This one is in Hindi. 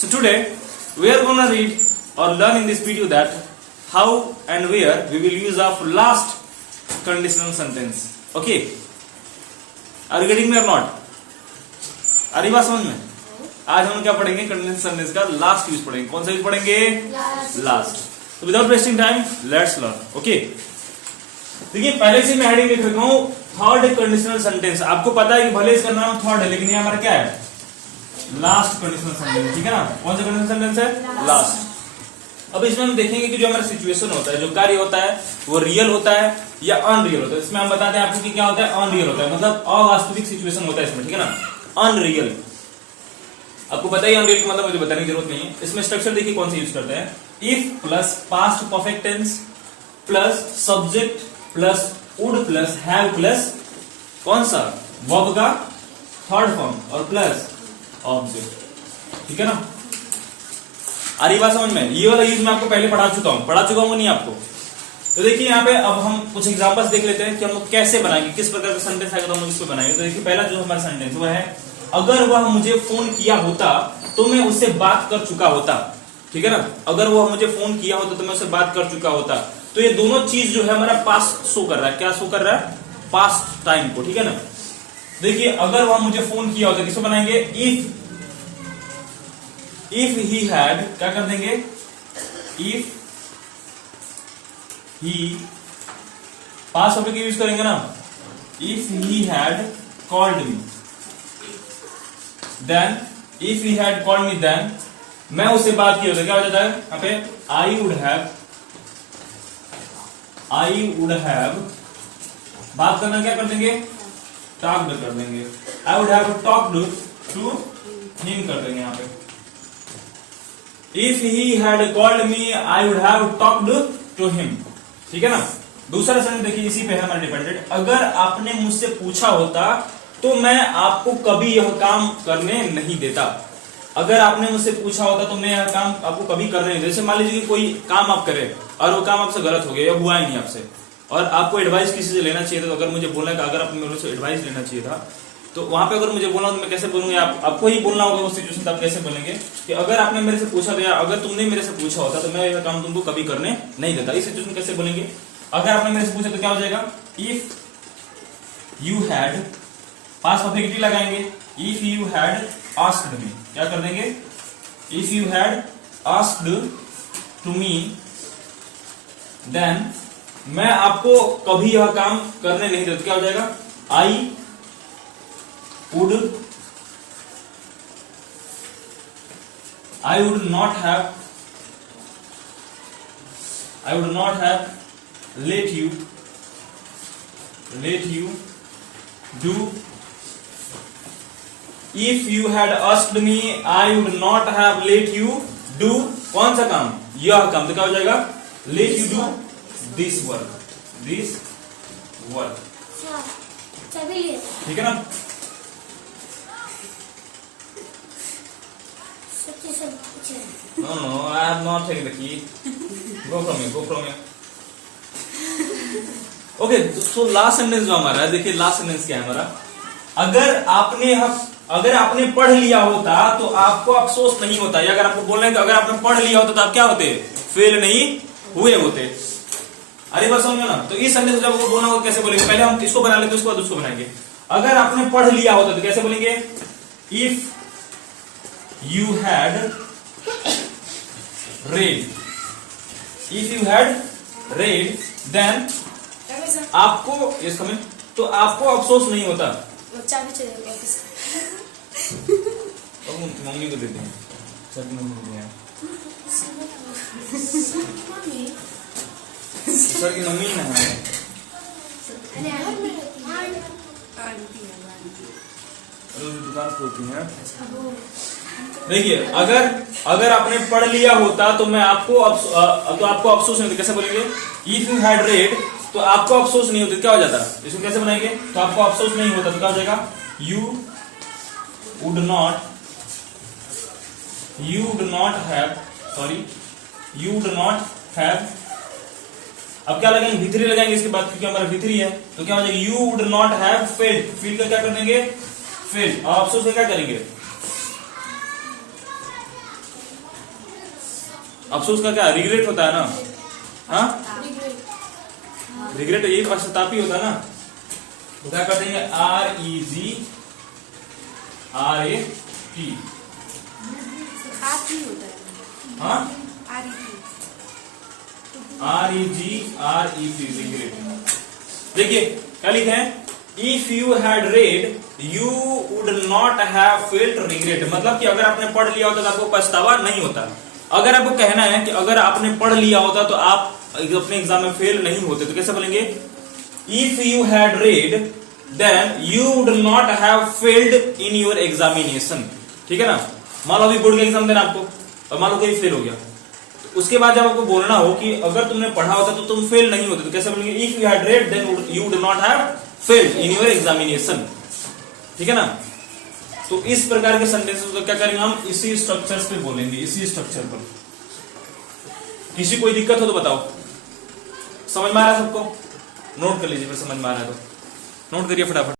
So today we are gonna read or learn in this video that how and where we will use our last conditional sentence. Okay? Are you getting me or not? आ रही बात समझ में? आज हम क्या पढ़ेंगे? कंडीशनल सेंटेंस का लास्ट यूज पढ़ेंगे. कौन सा यूज पढ़ेंगे? लास्ट. तो without wasting time let's learn. Okay, देखिए पहले से मैं हेडिंग लिख रखा हूं थर्ड कंडीशनल सेंटेंस. आपको पता है कि भले इसका नाम थर्ड है लेकिन ये हमारा क्या है? Last conditional sentence. ठीक है ना? कौन सा कंडीशनल सेंटेंस है? लास्ट. अब इसमें हम देखेंगे कि जो हमारा सिचुएशन होता है, जो कार्य होता है, वो रियल होता है या अनरियल होता है. इसमें हम बताते हैं आपको कि क्या होता है? अनरियल होता है, मतलब अवास्तविक सिचुएशन होता है इसमें. ठीक है ना? अनरियल. आपको पता ही अनरियल का मतलब मुझे बताने की जरूरत नहीं है. इसमें स्ट्रक्चर देखिए कौन सा यूज करते हैं. If plus past perfect tens plus subject plus would plus have plus कौन सा? वर्ब का थर्ड फॉर्म और प्लस ऑब्जेक्ट. ठीक है ना? आ रही बात समझ में? ये वाला यूज मैं आपको पहले पढ़ा चुका हूं नहीं आपको. तो देखिए यहाँ पे अब हम कुछ एग्जांपल्स देख लेते हैं कि हम लोग कैसे बनाएंगे, किस प्रकार का सेंटेंस आएगा तो हम लोग इसको बनाएंगे. तो देखिए पहला जो हमारा सेंटेंस वो है, अगर वह मुझे फोन किया होता तो मैं उससे बात कर चुका होता. ठीक है ना? अगर वह मुझे फोन किया होता तो मैं उससे बात कर चुका होता. तो ये दोनों चीज जो है हमारा पास्ट शो कर रहा है. क्या शो कर रहा है? पास्ट टाइम को. ठीक है ना? देखिए अगर वह मुझे फोन किया होता, किसको बनाएंगे? इफ ही हैड, क्या कर देंगे? If he past object use करेंगे ना. If he had called me then, if he had called me then, मैं उससे बात की होता, क्या हो जाता है यहाँ पे? आई वुड हैव बात करना क्या कर देंगे? टॉक्ड कर देंगे. I would have talked to him कर देंगे यहाँ पे. If he had called me I would have talked to him. ठीक है ना? दूसरा सेंटेंस देखिए, इसी पे है हमारा डिपेंडेंट. अगर आपने मुझसे पूछा होता तो मैं आपको कभी यह काम करने नहीं देता. अगर आपने मुझसे पूछा होता तो मैं यह काम आपको कभी करने नहीं देता. जैसे मान लीजिए कि कोई काम आप करें और वो काम आपसे गलत हो गया या हुआ ही नहीं आपसे, और आपको एडवाइस किसी से लेना चाहिए था. तो अगर मुझे बोलना था, अगर आपको मेरे से एडवाइस लेना चाहिए था, तो वहां पे अगर मुझे बोलना तो मैं कैसे बोलूंगी? आपको ही बोलना होगा उस सिचुएशन. तो आप कैसे बोलेंगे कि अगर आपने मेरे से पूछा तो, या अगर तुमने मेरे से पूछा होता तो मैं यह काम तुमको कभी करने नहीं देता. इस सिचुएशन कैसे बोलेंगे? अगर आपने मेरे से पूछा तो क्या हो जाएगा? If you had, past perfect लगाएंगे. If you had asked me, क्या कर देंगे? If you had asked to me then, मैं आपको कभी यह काम करने नहीं देता. क्या हो जाएगा? आई would not have let you do. If you had asked me, I would not have let you do कौन सा काम? यह काम. तो क्या हो जाएगा? Let you do this work. ठीक है ना? No, I have not taken the key. Go from here. Okay, तो लास्ट सेंटेंस जो हमारा है, देखिए लास्ट सेंटेंस क्या है हमारा. अगर आपने पढ़ लिया होता तो आपको अफसोस नहीं होता. या अगर आपको बोलना है कि अगर आपने पढ़ लिया होता तो आप क्या होते? फेल नहीं हुए होते. अरे बस समझो ना. तो इस सेंटेंस जब वो बोलना होगा कैसे बोलेंगे? पहले हम इसको बना लेते, उसके बाद उसको बनाएंगे. अगर आपने पढ़ लिया होता तो कैसे बोलेंगे? If you had read, then आपको ये समझ, तो आपको अफसोस नहीं होता. मम्मी को देते हैं, सर की मम्मी को देते हैं. सर की मम्मी ना है, दुकान खोलती है. देखिए अगर आपने पढ़ लिया होता तो मैं आपको अफसोस नहीं होता. कैसे बोलेंगे? इफ यू हैड रेड, तो आपको अफसोस नहीं होता. क्या हो जाता? इसको कैसे बनाएंगे? तो आपको अफसोस नहीं होता तो क्या हो जाएगा? You would not have. अब क्या लगाएंगे? V3 लगाएंगे इसके बाद, क्योंकि हमारा V3 है. तो क्या हो जाएगा? You would not have failed. Feel का क्या कर देंगे? फेल्ड. और अफसोस का क्या करेंगे? अफसोस का क्या रिग्रेट होता है ना, हाँ रिग्रेट यही पश्चाताप ही होता है ना। तो क्या कर देंगे REGRAT, हाँ REGRET रिग्रेट। देखिए क्या लिखे हैं, if you had red you would not have felt regret, मतलब कि अगर आपने पढ़ लिया होता तो आपको पछतावा नहीं होता। अगर आपको कहना है कि अगर आपने पढ़ लिया होता तो आप अपने एग्जाम में फेल नहीं होते, तो कैसे बोलेंगे, if you had read then you would not have failed in your examination. ठीक है ना, मान लो अभी बोर्ड का एग्जाम देना आपको और मान लो कोई फेल हो गया, तो उसके बाद जब आपको बोलना हो कि अगर तुमने पढ़ा होता तो तुम फेल नहीं होते, तो कैसे बोलेंगे, if you had read then you would not have failed in your examination. ठीक है ना, तो इस प्रकार के सेंटेंसेस को क्या करेंगे हम, इसी स्ट्रक्चर्स पे बोलेंगे, इसी स्ट्रक्चर पर। किसी कोई दिक्कत हो तो बताओ, समझ में आ रहा है सबको, नोट कर लीजिए फिर समझ में आ रहा है तो नोट करिए फटाफट।